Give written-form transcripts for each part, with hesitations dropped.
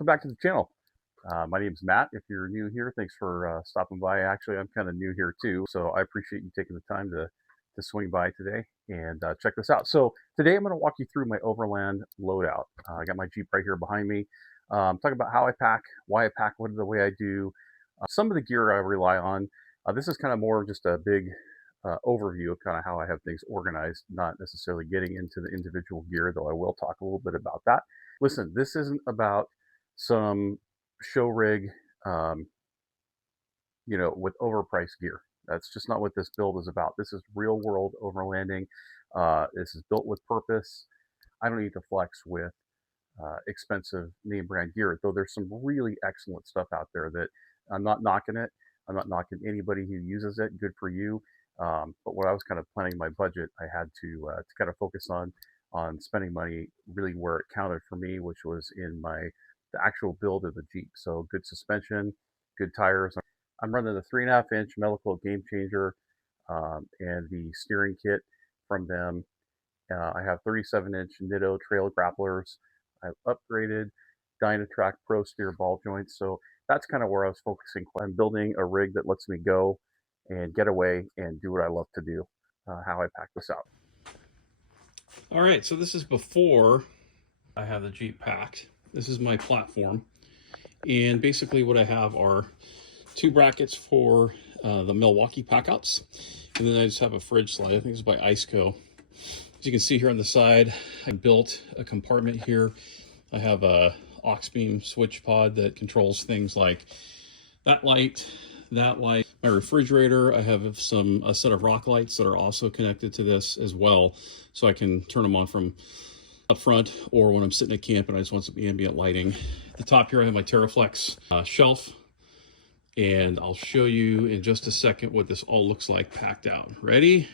welcome back to the channel. My name is Matt. If you're new here, thanks for stopping by. Actually, I'm kind of new here too, so I appreciate you taking the time to swing by today and check this out. So today I'm going to walk you through my Overland loadout. I got my Jeep right here behind me. Talk about how I pack, why I pack, what the way I do, some of the gear I rely on. This is kind of more of just a big overview of kind of how I have things organized, not necessarily getting into the individual gear, though I will talk a little bit about that. Listen, this isn't about some show rig, with overpriced gear. That's just not what this build is about. This is real world overlanding. This is built with purpose. I don't need to flex with expensive name brand gear, though there's some really excellent stuff out there that I'm not knocking it. I'm not knocking anybody who uses it. Good for you. But when I was kind of planning my budget, I had to kind of focus on spending money really where it counted for me, which was in the actual build of the Jeep. So good suspension, good tires. I'm running the 3.5-inch metal coat Game Changer and the steering kit from them. I have 37-inch Nitto trail grapplers. I've upgraded Dynatrack Pro Steer ball joints. So that's kind of where I was focusing. I'm building a rig that lets me go and get away and do what I love to do. How I pack this out. All right, so this is before I have the Jeep packed. This is my platform. And basically what I have are 2 brackets for the Milwaukee PACKOUTs. And then I just have a fridge slide. I think it's by Iceco. As you can see here on the side, I built a compartment here. I have a aux beam switch pod that controls things like that light, my refrigerator. I have a set of rock lights that are also connected to this as well, so I can turn them on from up front or when I'm sitting at camp and I just want some ambient lighting. At the top here I have my TerraFlex shelf, and I'll show you in just a second what this all looks like packed out. Ready?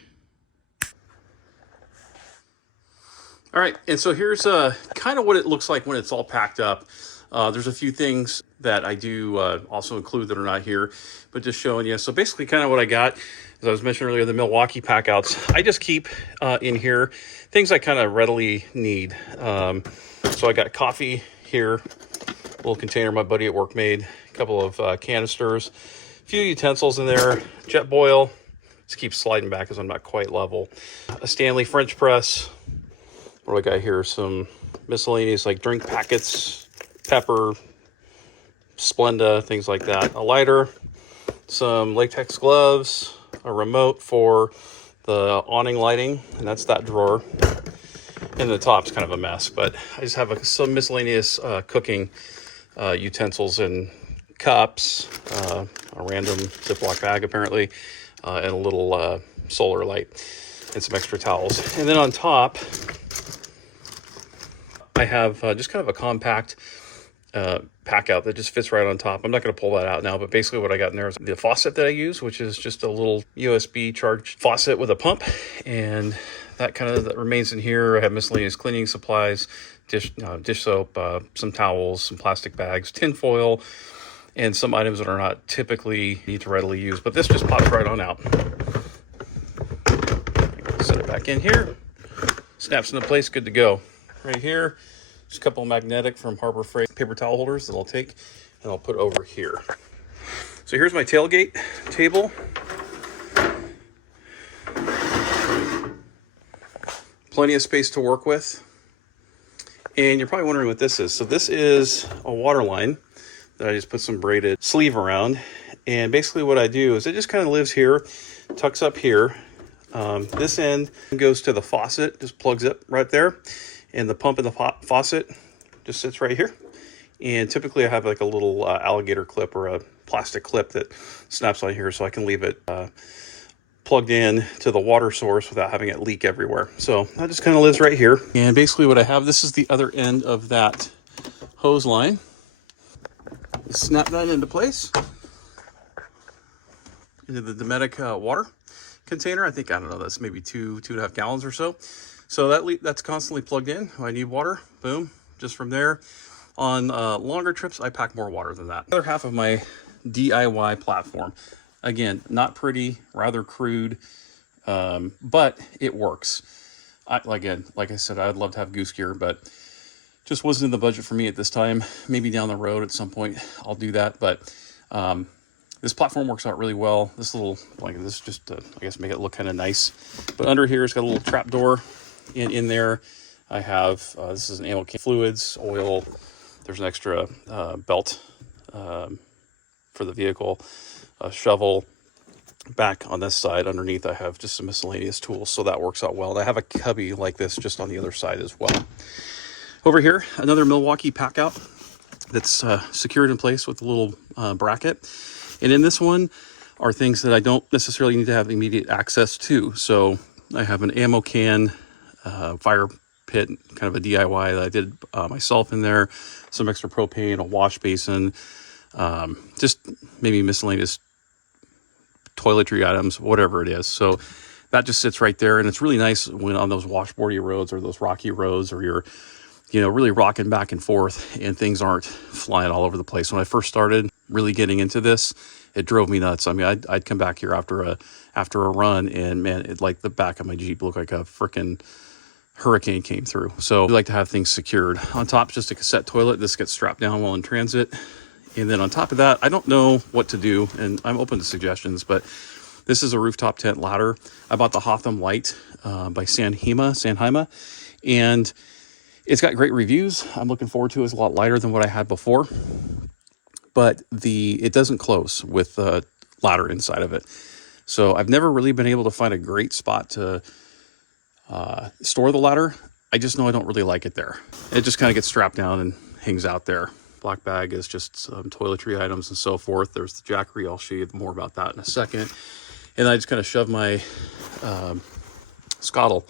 All right, and so here's kind of what it looks like when it's all packed up. There's a few things that I do also include that are not here, but just showing you. So basically kind of what I got, as I was mentioning earlier, the Milwaukee PACKOUTs. I just keep in here things I kind of readily need. So I got coffee here, a little container my buddy at work made, a couple of canisters, a few utensils in there, jet boil. Just keep sliding back because I'm not quite level. A Stanley French press. What do I got here? Some miscellaneous like drink packets, pepper, Splenda, things like that. A lighter, some latex gloves, a remote for the awning lighting, and that's that drawer. And the top's kind of a mess, but I just have some miscellaneous cooking utensils and cups, a random Ziploc bag apparently, and a little solar light, and some extra towels. And then on top, I have just kind of a compact pack out that just fits right on top. I'm not going to pull that out now, but basically what I got in there is the faucet that I use, which is just a little USB charged faucet with a pump, and that remains in here. I have miscellaneous cleaning supplies, dish soap, some towels, some plastic bags, tin foil, and some items that are not typically need to readily use, but this just pops right on out. Set it back in here, snaps into place, good to go. Right here, just a couple of magnetic from Harbor Freight paper towel holders that I'll take and I'll put over here. So here's my tailgate table. Plenty of space to work with. And you're probably wondering what this is. So this is a water line that I just put some braided sleeve around. And basically what I do is it just kind of lives here, tucks up here. This end goes to the faucet, just plugs it right there. And the pump in the faucet just sits right here. And typically I have like a little alligator clip or a plastic clip that snaps on here so I can leave it plugged in to the water source without having it leak everywhere. So that just kind of lives right here. And basically what I have, this is the other end of that hose line. Snap that into place into the Dometic water container. I don't know, that's maybe 2.5 gallons or so. So that's constantly plugged in. When I need water, boom, just from there. On longer trips, I pack more water than that. The other half of my DIY platform. Again, not pretty, rather crude, but it works. Like I said, I'd love to have goose gear, but Just wasn't in the budget for me at this time. Maybe down the road at some point I'll do that, but this platform works out really well. This little blanket, this just I guess make it look kind of nice. But under here it's got a little trap door in there. I have this is an ammo can, fluids, oil. There's an extra belt for the vehicle, a shovel. Back on this side underneath I have just some miscellaneous tools, so that works out well. And I have a cubby like this just on the other side as well. Over here, another Milwaukee PACKOUT that's secured in place with a little bracket. And in this one are things that I don't necessarily need to have immediate access to. So I have an ammo can, fire pit, kind of a DIY that I did myself in there, some extra propane, a wash basin, just maybe miscellaneous toiletry items, whatever it is. So that just sits right there, and it's really nice when on those washboardy roads or those rocky roads, or you're, you know, really rocking back and forth and things aren't flying all over the place. When I first started really getting into this, it drove me nuts. I mean, I'd come back here after a run, and man, it, like the back of my Jeep looked like a freaking hurricane came through. So we like to have things secured. On top, just a cassette toilet. This gets strapped down while in transit. And then on top of that, I don't know what to do, and I'm open to suggestions, but this is a rooftop tent ladder. I bought the Hotham Light by Sanheima, and it's got great reviews. I'm looking forward to it. It's a lot lighter than what I had before, but it doesn't close with the ladder inside of it. So I've never really been able to find a great spot to store the ladder. I just know I don't really like it there. It just kind of gets strapped down and hangs out there. Black bag is just some toiletry items and so forth. There's the jackery. I'll show you more about that in a second. And I just kind of shove my scuttle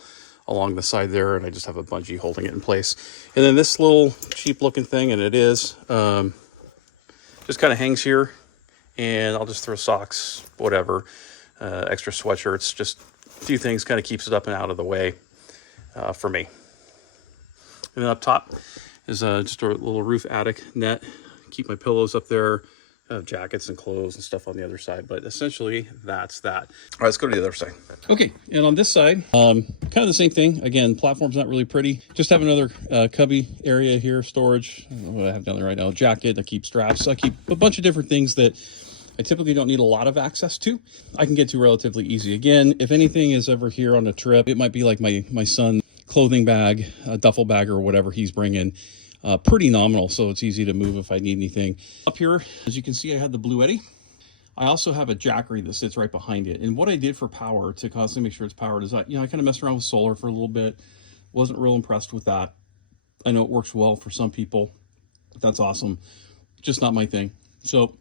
along the side there, and I just have a bungee holding it in place. And then this little cheap looking thing, and it is, just kind of hangs here, and I'll just throw socks, whatever, extra sweatshirts, just a few things, kind of keeps it up and out of the way for me. And then up top is just a little roof attic net. Keep my pillows up there. I have jackets and clothes and stuff on the other side, but essentially that's that. All right, let's go to the other side. Okay, and on this side, kind of the same thing. Again, platform's not really pretty. Just have another cubby area here, storage. I don't know what I have down there right now. Jacket, I keep straps. I keep a bunch of different things that I typically don't need a lot of access to. I can get to relatively easy. Again, if anything is ever here on a trip, it might be like my son's clothing bag, a duffel bag, or whatever he's bringing. Pretty nominal, so it's easy to move if I need anything. Up here, as you can see, I had the Bluetti. I also have a jackery that sits right behind it. And what I did for power to constantly make sure it's powered is I kind of messed around with solar for a little bit. Wasn't real impressed with that. I know it works well for some people. That's awesome. Just not my thing. So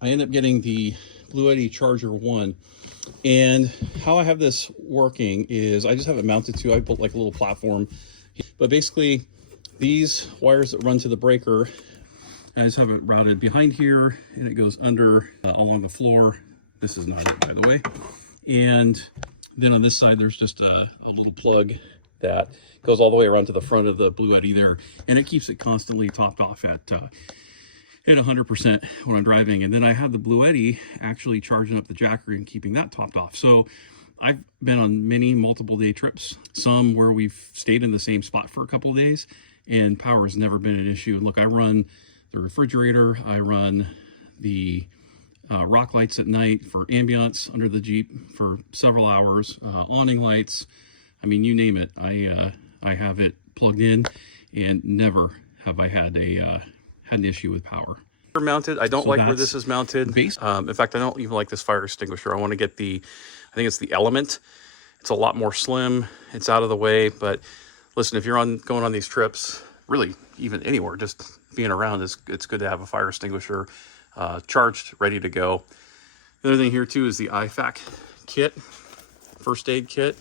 I ended up getting the Bluetti Charger 1. And how I have this working is I just have it mounted to, I built like a little platform. But basically, these wires that run to the breaker, I just have it routed behind here, and it goes under along the floor. This is not it, by the way. And then on this side, there's just a little plug that goes all the way around to the front of the Bluetti there, and it keeps it constantly topped off at 100% when I'm driving. And then I have the Bluetti actually charging up the jackery and keeping that topped off. So I've been on many multiple day trips, some where we've stayed in the same spot for a couple of days, and power has never been an issue. And look, I run the refrigerator, I run the rock lights at night for ambiance under the Jeep for several hours, awning lights. I mean, you name it. I have it plugged in, and never have I had an issue with power. Mounted. I don't like where this is mounted. In fact, I don't even like this fire extinguisher. I want to get I think it's the Element. It's a lot more slim. It's out of the way, but listen, if you're going on these trips, really even anywhere, just being around, it's good to have a fire extinguisher charged, ready to go. The other thing here too is the IFAC kit, first aid kit.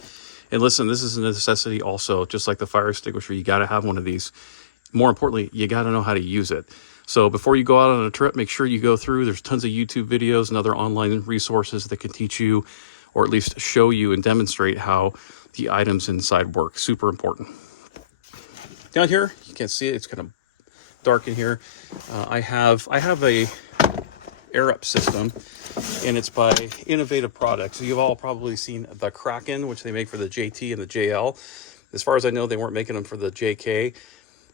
And listen, this is a necessity also, just like the fire extinguisher. You got to have one of these. More importantly, you got to know how to use it. So before you go out on a trip, make sure you go through. There's tons of YouTube videos and other online resources that can teach you, or at least show you and demonstrate how the items inside work. Super important. Down here, you can't see it. It's kind of dark in here. I have a air up system, and it's by Innovative Products. You've all probably seen the Kraken, which they make for the JT and the JL. As far as I know, they weren't making them for the JK.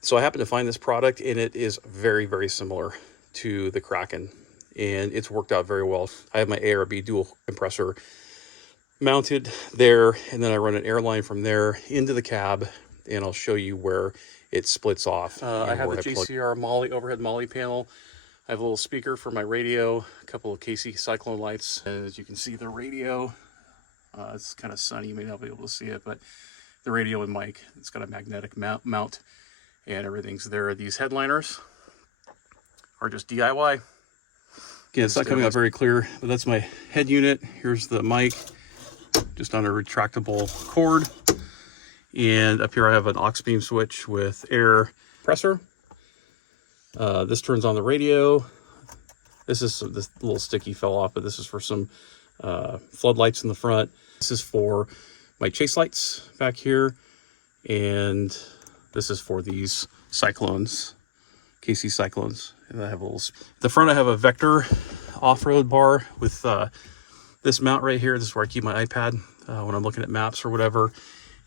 So I happened to find this product, and it is very, very similar to the Kraken, and it's worked out very well. I have my ARB dual compressor mounted there, and then I run an air line from there into the cab, and I'll show you where it splits off. I have the JCR MOLLE overhead MOLLE panel. I have a little speaker for my radio, a couple of KC Cyclone lights. As you can see, the radio, it's kind of sunny, you may not be able to see it, but the radio and mic, it's got a magnetic mount, and everything's there. These headliners are just DIY. Again, it's not coming out very clear, but that's my head unit. Here's the mic, just on a retractable cord. And up here I have an aux beam switch with air compressor. This turns on the radio. This little sticky fell off, but this is for some floodlights in the front. This is for my chase lights back here. And this is for these Cyclones, KC Cyclones. And I have a little, the front I have a Vector off-road bar with this mount right here. This is where I keep my iPad when I'm looking at maps or whatever.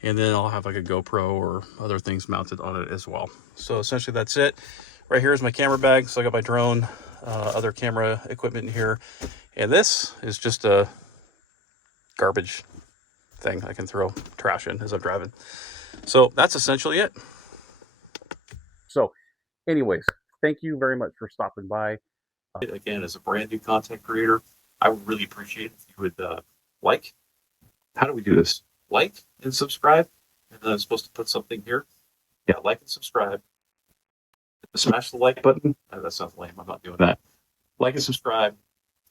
And then I'll have like a GoPro or other things mounted on it as well. So essentially that's it. Right here is my camera bag. So I got my drone, other camera equipment in here. And this is just a garbage thing I can throw trash in as I'm driving. So that's essentially it. So anyways, thank you very much for stopping by. Again, as a brand new content creator, I would really appreciate if you would like. How do we do this? Like and subscribe. And then I'm supposed to put something here. Yeah, like and subscribe. Smash the like button. Oh, that sounds lame. I'm not doing that. Like and subscribe.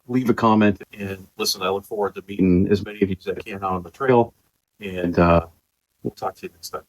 Leave a comment. And listen, I look forward to meeting as many of you as I can out on the trail. And we'll talk to you next time.